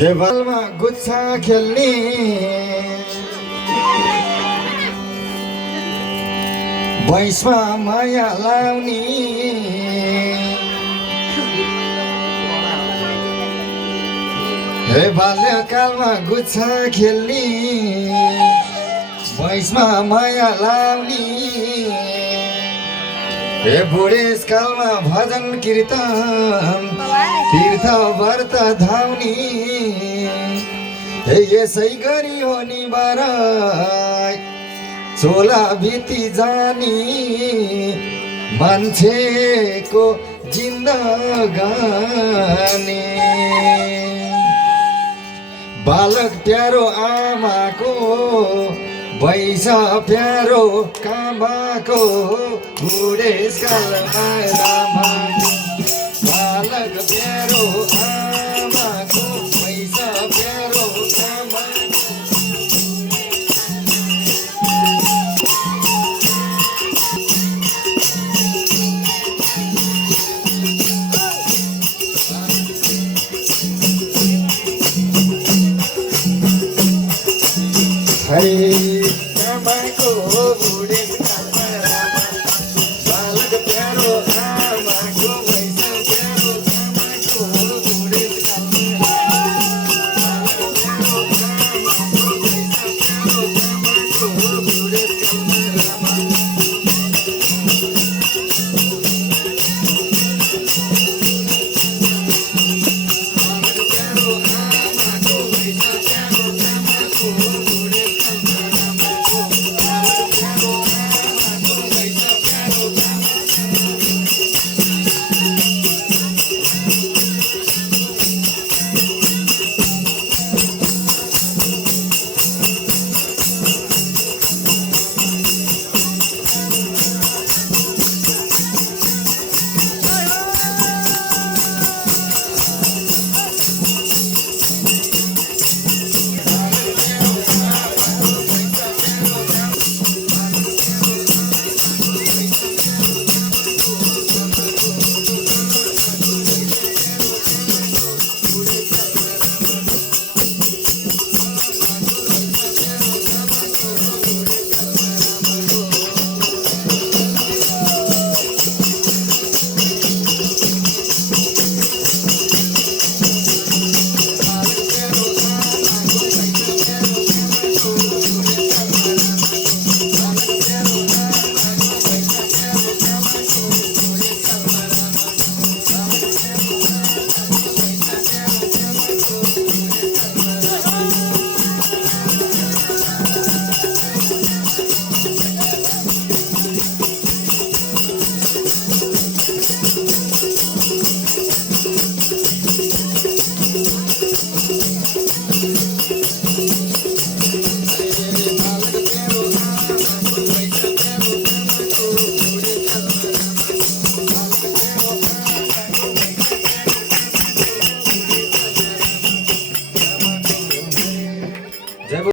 हे बलमा गुच्छा खेल्ने भैँसमा माया लाउने हे बाल्यकालमा गुच्छा खेल्ने भैँसमा माया लाउने हे बुढेसकालमा भजन कीर्तन तीर्थ व्रत धाउने हे यसै गरी हो नि बाराई चोला बिती जानी मान्छेको जिन्दगानी बालक प्यारो आमाको भैँस प्यारो कामाको बुढेसकालमा बालक प्यारो